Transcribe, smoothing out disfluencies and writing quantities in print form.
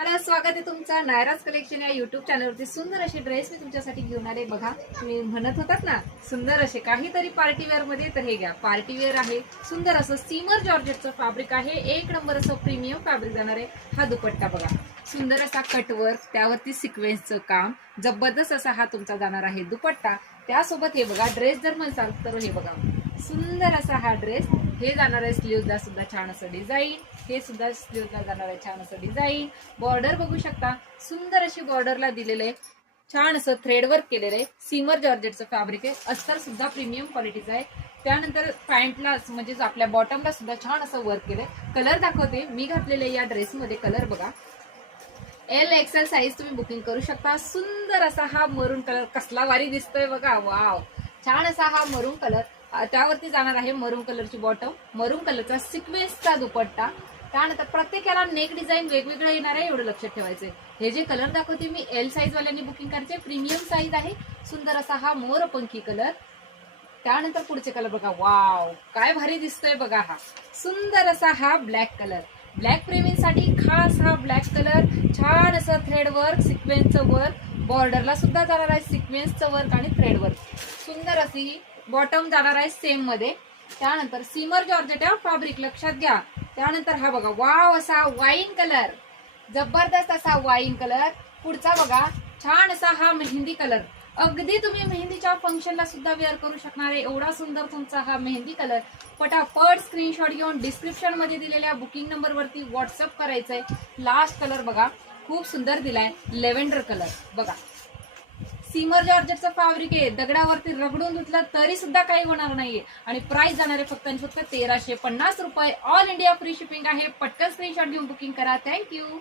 Hello, स्वागत आहे तुमचं नायराज कलेक्शन या युट्यूब चॅनलवरती. सुंदर असे ड्रेस मी तुमच्यासाठी घेऊन आले. बघा, तुम्ही म्हणत होतात ना सुंदर असे काहीतरी पार्टी वेअर मध्ये, तर हे घ्या. पार्टी वेअर आहे. सुंदर असं सीमर जॉर्जेटचं फॅब्रिक आहे. एक नंबर असं प्रीमियम फॅब्रिक जाणार आहे. हा दुपट्टा बघा, सुंदर असा कटवर्क, त्यावरती सिक्वेन्सचं काम, जबरदस्त असा हा तुमचा जाणार आहे दुपट्टा. त्यासोबत हे बघा, ड्रेस जर म्हणसाल तर हे बघा, सुंदर असा हा ड्रेस. हे जाणार आहे स्लीव्हला सुद्धा छान असं डिझाईन. हे सुद्धा स्लीव्हला जाणार आहे छान असं डिझाईन. बॉर्डर बघू शकता, सुंदर अशी बॉर्डरला दिलेलं आहे. छान असं थ्रेडवर्क केलेलं आहे. सीमर जॉर्जेटचं फॅब्रिक आहे. अस्तर सुद्धा प्रीमियम क्वालिटीचं आहे. त्यानंतर पॅन्टला म्हणजे आपल्या बॉटमला सुद्धा छान असं वर्क केलंय. कलर दाखवते मी घातलेले या ड्रेसमध्ये. कलर बघा, XL साईज तुम्ही बुकिंग करू शकता. सुंदर असा हा मरून कलर, कसला भारी दिसतोय बघा. वाव, छान असा हा मरून कलर. त्यावरती जाणार आहे मरून कलरची बॉटम, मरून कलरचा सिक्वेन्सचा दुपट्टा. त्यानंतर प्रत्येकाला नेक डिझाईन वेगवेगळं येणार आहे, एवढं लक्षात ठेवायचंय. हे जे कलर दाखवते मी L साईज वाल्यांनी बुकिंग करायचे. प्रीमियम साईज आहे. सुंदर असा हा मोरपंखी कलर. त्यानंतर पुढचे कलर बघा, वाव काय भारी दिसतोय बघा. हा सुंदर असा हा ब्लॅक कलर. ब्लॅक प्रेमींसाठी खास हा ब्लॅक कलर. छान असं थ्रेड वर्क, सिक्वेन्सचं वर्क, बॉर्डरला सुद्धा जाणार आहे सिक्वेन्सचं वर्क आणि थ्रेड वर्क. सुंदर अशी बॉटम जाणार आहे सेम मध्ये. त्यानंतर सीमर जॉर्जेट फॅब्रिक लक्षात घ्या. त्यानंतर हा बघा, वाव असा वाईन कलर, जबरदस्त असा वाईन कलर. पुढचा बघा, छान असा हा मेहंदी कलर. अगदी तुम्ही मेहंदीच्या फंक्शनला सुद्धा वेअर करू शकणार आहे, एवढा सुंदर तुमचा हा मेहंदी कलर. पटापट स्क्रीनशॉट घेऊन डिस्क्रिप्शन मध्ये दिलेल्या बुकिंग नंबर वरती व्हॉट्सअप करायचंय. लास्ट कलर बघा, खूप सुंदर दिलाय, लेव्हेंडर कलर. बघा, सीमर जॉर्जेटचं फॅब्रिक आहे. दगडावरती रगडून धुतलं तरी सुद्धा काही होणार नाहीये. आणि प्राइस जाणार आहे फक्त आणि फक्त 1350 रुपये. ऑल इंडिया फ्री शिपिंग आहे. पटकन स्क्रीनशॉट घेऊन बुकिंग करा. थँक्यू.